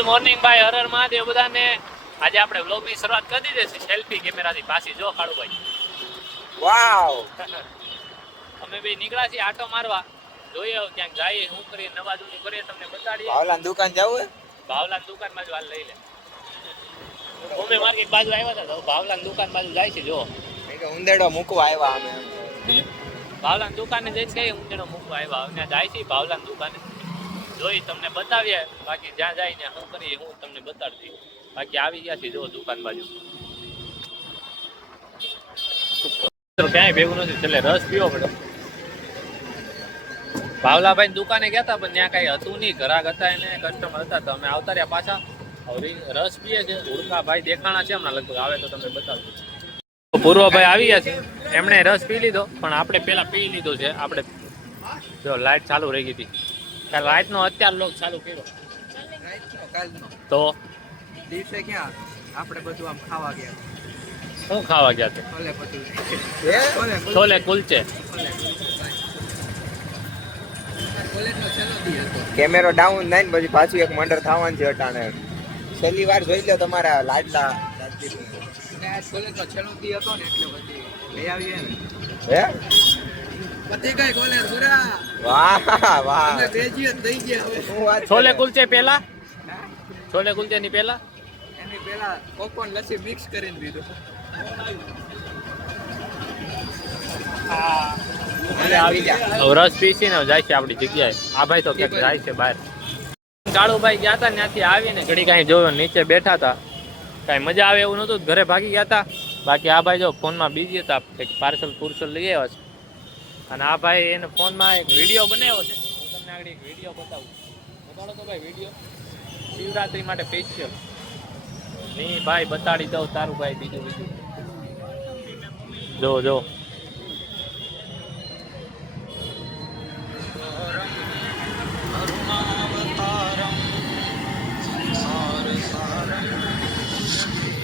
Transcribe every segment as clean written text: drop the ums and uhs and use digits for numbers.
Good morning ભાઈ, હર હર મહાદેવ બધાને. આજે આપણે વ્લોગની શરૂઆત કરી દીધી છે સેલ્ફી કેમેરાથી. પાછી જો કાળુભાઈ, વાવ. અમે બે નીકળ્યા છીએ આટો મારવા. જોઈએ ક્યાંક જઈએ, શું કરીએ, નવા જૂની કરીએ, તમને બતાડીએ. ભાવલાની દુકાન જવું? ભાવલાની દુકાન બાજુ હાલ લઈ લે. બોમ્બે માર્કેટ બાજુ આવ્યા હતા તો ભાવલાની દુકાન બાજુ જાય છે. જો ઉંદેડો મૂકવા આવ્યા અમે. ભાવલાની દુકાને જઈને કઈ ઉંદેડો મૂકવા આવ્યા, અમે જાય છે ભાવલાની દુકાને. જોઈ તમને બતાવીએ, બાકી જ્યાં જઈને શું કરીએ હું તમને બતાડતી. બાકી આવી ગયા છે જો દુકાન બાજુ. ક્યાંય ભેગું નથી, છેલ્લે રસ પીવો પડે. ભાવલાભાઈ દુકાને ગયા હતા પણ ત્યાં કઈ હતું નહીં, ઘરાક હતા એને કસ્ટમર હતા તો અમે આવતા રહ્યા પાછા. હવે રસ પીએ છે. ઉડકા ભાઈ દેખાણા છે હમણાં, લગભગ આવે તો તમને બતાવજો. પૂર્વભાઈ આવી ગયા છે, એમણે રસ પી લીધો પણ આપણે પેલા પી લીધો છે. આપણે જો લાઈટ ચાલુ રહી ગઈ હતી, લાઈટ નો અત્યાર લોક ચાલુ કર્યો તો દિવસે ક્યાં આપણે બધું આમ ખાવા ગયા. શું ખાવા ગયા છે? છોલે કુલચે. કેમેરો ડાઉન થાય ને પછી પાછું એક મંડર થવાનું છે અટાણે. છેલ્લી વાર જોઈ લો તમારા લાડલા. છેલ્લો દી હતો ને એટલે પછી લઈ આવીએ ને. હે પતિ કઈ કોલેર પૂરા. વાહ વાહ, અમે ગ્રેજ્યુએટ થઈ ગયા. છોલે કુલચે પહેલા, છોલે કુલચે ની પહેલા એની પહેલા કોકોન લસ્સી મિક્સ કરીને પીધું. રસ પીસી ને જાય છે આપણી જગ્યાએ. આ ભાઈ તો ક્યાંક જાય છે બહાર. કાળુભાઈ ગયા હતા ત્યાંથી આવીને ઘડી કાંઈ જોયો, નીચે બેઠા હતા, કાંઈ મજા આવે એવું નહોતું, ઘરે ભાગી ગયા હતા. બાકી આ ભાઈ જો ફોનમાં બિઝી હતા, કંઈક પાર્સલ લઈ આવ્યા છે. અને આ ભાઈ એને ફોનમાં એક વિડીયો બનાવ્યો છે. હું તમને આગળ એક વિડીયો બતાવું. બતાડો તો ભાઈ વિડીયો, શિવરાત્રી માટે સ્પેશિયલ. નહીં ભાઈ બતાડી દઉં તારું ભાઈ બીજું જો જો.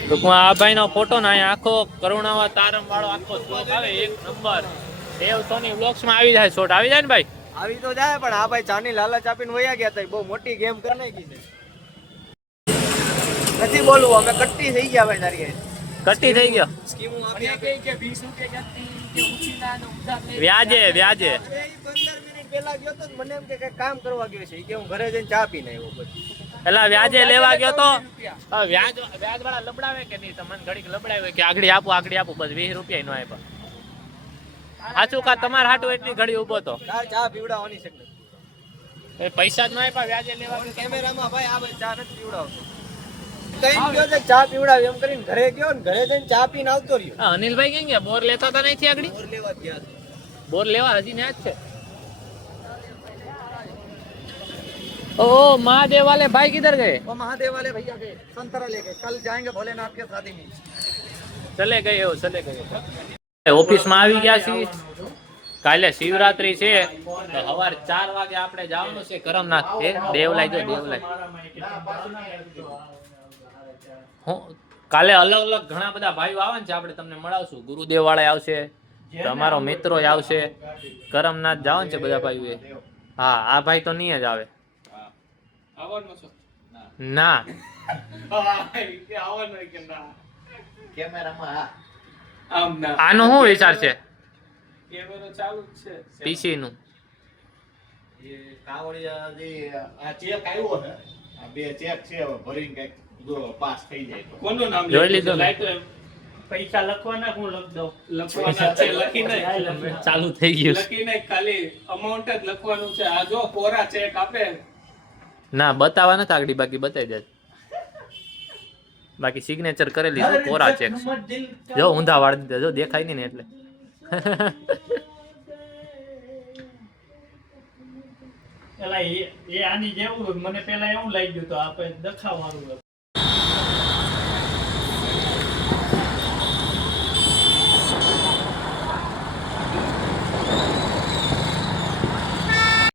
ટૂંકમાં આ ભાઈ નો ફોટો ને અહીંયા આખો કરુણાવા તારમ વાળો આખો શોટ આવે, એક નંબર. દેવ સોની બ્લોગ્સ માં આવી જાય, શોટ આવી જાય ને ભાઈ. આવી તો જાય પણ આ ભાઈ ચાની લાલચ આપીને વયા ગયા હતા. બહુ મોટી ગેમ કરી નાખી છે. નથી બોલવું, અમે કટ્ટી થઈ ગયા ભાઈ. તારી કટ્ટી થઈ ગયો. સ્કીમો આપી કે 20 રૂપિયા કે ઉછીના વ્યાજે વ્યાજે. 15 મિનિટ પહેલા ગયો તો મને એમ કે કામ કરવા ગયો છે કે હું ઘરે જઈને ચા પીને આવ્યો. પછી પેલા વ્યાજે લેવા ગયો તો વ્યાજ વાળા લબડાવે કે નહીં? તમને ઘડીક લબડાવે કે આગળ આપું બસ 20 રૂપિયા નો આપ્યા. સાચું કા તમારે હાટું એટલી ઘડી ઉભો તો ચા પીવડાવવાની છે. પૈસા જ ન આપ્યા વ્યાજે લેવા. કેમેરામાં ભાઈ આ ભાઈ ચા નથી પીવડાવતો. કઈ ગયો છે ચા પીવડાવી એમ કરીને ઘરે ગયો ને ઘરે જઈને ચા પીને આવતો રહ્યો. અનિલભાઈ ક્યાં ગયા? બોર લેતા હતા નહીં આગળ? બોર લેવા ગયા છે. બોર લેવા હજી ન્યા જ છે. ओ महादेव वाले भाई किधर गए? वो महादेव वाले भैया गए संतरा लेके, कल जाएंगे भोलेनाथ के शादी में. चले गए ઓફિસ માં આવી ગયા છીએ. કાલે શિવરાત્રી છે તો સવારે 4 વાગે આપણે જવાનું છે કરમનાથ. એ દેવલાઈ જો દેવલાઈ. હું કાલે અલગ અલગ ઘણા બધા ભાઈઓ આવવાના છે, આપણે તમને મળાવશું. ગુરુદેવ વાળા આવશે, તમારો મિત્રો આવશે. કરમનાથ જવાનું છે બધા ભાઈઓ. હા આ ભાઈ તો નહીં જ આવે ના. આનો શું વિચાર છે? પીસી નું જોઈ લીધું. પૈસા લખવાના હું લખ દઉં. લખવાના છે, લખીને ચાલુ થઈ ગયું. લખીને ખાલી અમાઉન્ટ જ લખવાનું છે. આ જો કોરા ચેક આપે ના બતાવવા નથી આગળ, બાકી બતાવી દે. બાકી સિગ્નેચર કરી લીધું, કોરા ચેક. જો ઊંધા વાળી દીધા, જો દેખાય નહીં ને એટલે. એલા એ આની જેવું મને પેલા એવું લાગ્યું તો આપણે દખાવાનું.